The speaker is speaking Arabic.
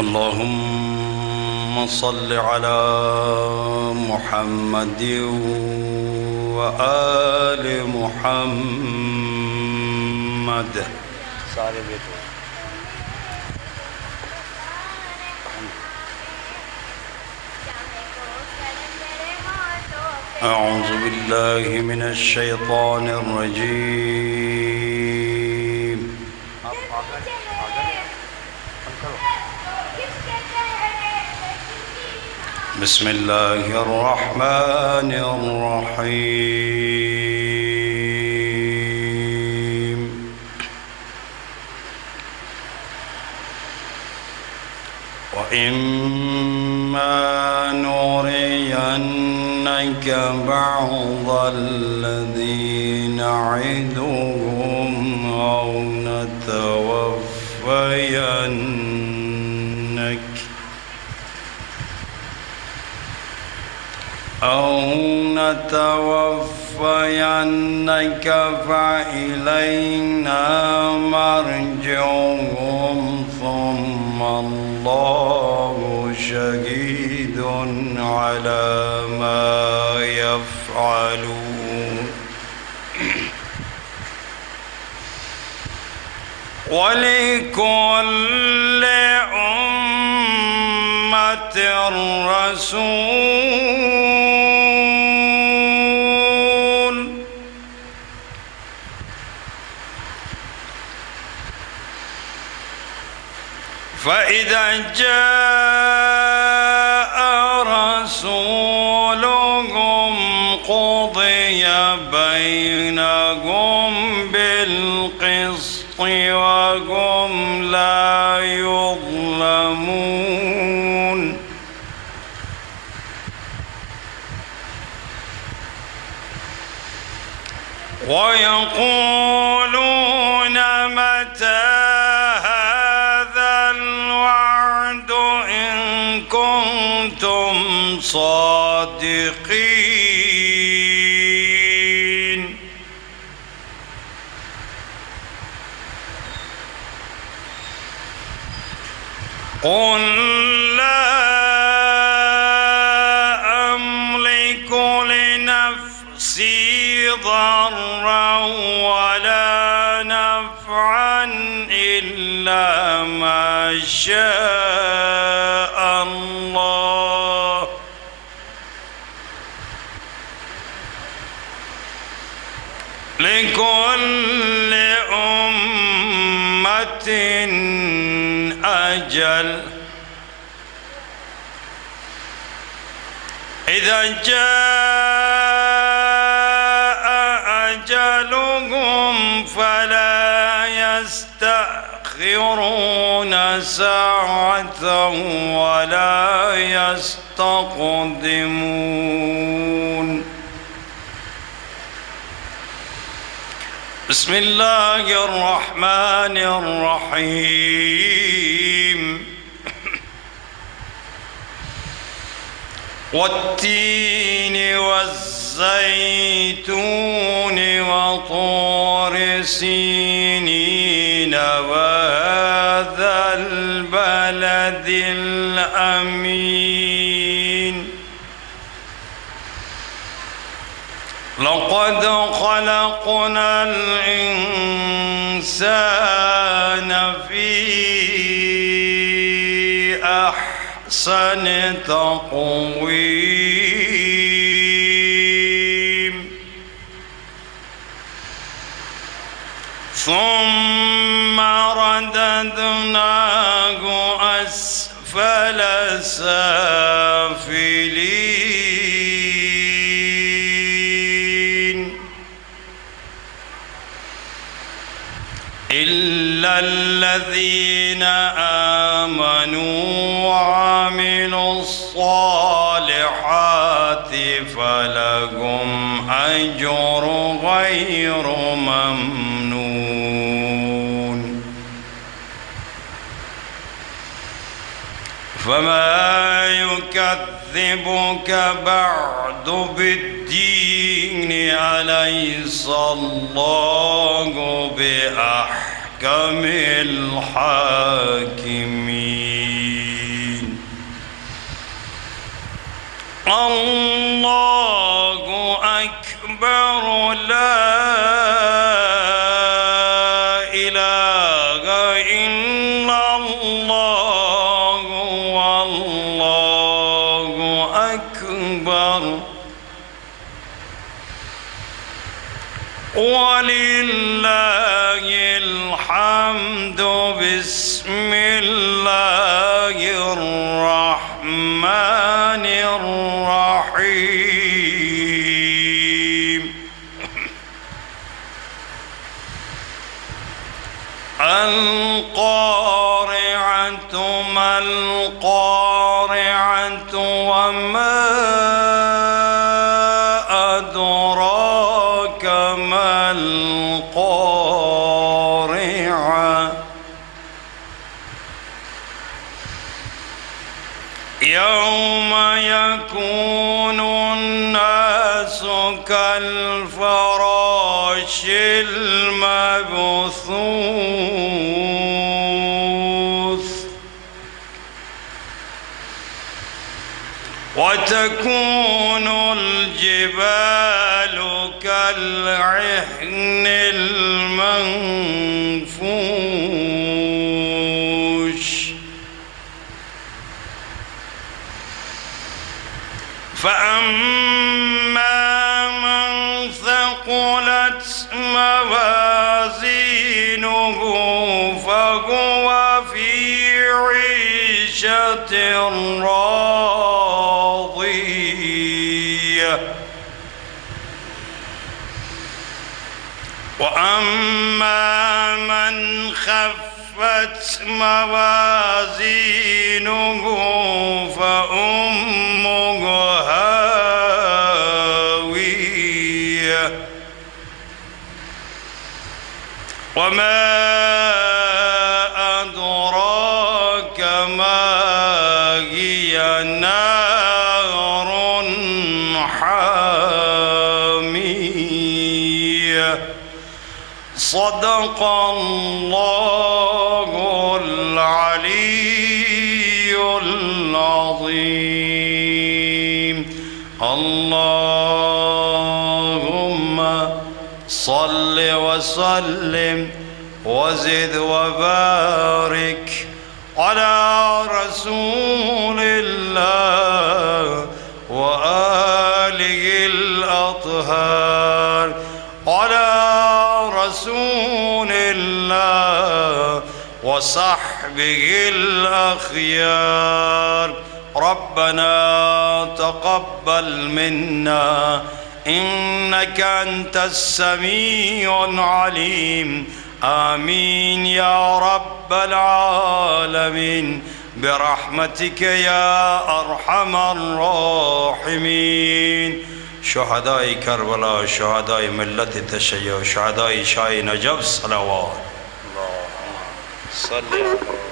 اللهم صل على محمد وآل محمد. سارے بیٹھو. أعوذ بالله من الشيطان الرجيم. بسم الله الرحمن الرحيم. وإما نرينك بعض الذي نعدهم أو نتوفينك فإلينا مرجعهم ثم الله شهيد على ما يفعلون. ولكل أمة رسول فإذا جاء رسولهم قضي بينهم بالقسط وهم لا يظلمون. ويقولون متى هذا الوعد إن كنتم صادقين. قل لا أملك لنفسي ضرا ولا نفعا إلا ما شاء الله. لكل أمة أجل إذا جاء أجلهم فلا يستأخرون ساعة ولا يستقدمون. بسم الله الرحمن الرحيم. والتين والزيتون وطور سينين وهذا البلد الأمين. لقد خلقنا الإنسان في أحسن تقويم ثم رددناه أسفل سافلين إلا الذين آمنوا وعملوا الصالحات فلهم أجر غير ممنون. فما يكذبك بعد بالدين أليس الله بأحكم الحاكمين. الله أكبر لا إله إلا الله والله أكبر ولله الحمد بسم الله الرحمن الرحيم القارعة ما القارعة وما أدراك ما القارعة يوم يكون الناس كالفراش المبثوث وتكون الجبال كالعهن المنفوش فأما من ثقلت موازينه فهو في عيشة راضية وأما من خفت موازينه فأمه هاوية وما أدراك ما هي نار حامية صدق الله العلي العظيم اللهم صل وسلم وزد وبارك على رسول الله وآله الأطهار على رسول الله وصحبه الأخيار ربنا تقبل منا إنك أنت السميع العليم آمين يا رب العالمين برحمتك يا أرحم الراحمين شهداء كربلاء شهداء ملة التشيع شهداء شاه نجف صلوات اللهم صل على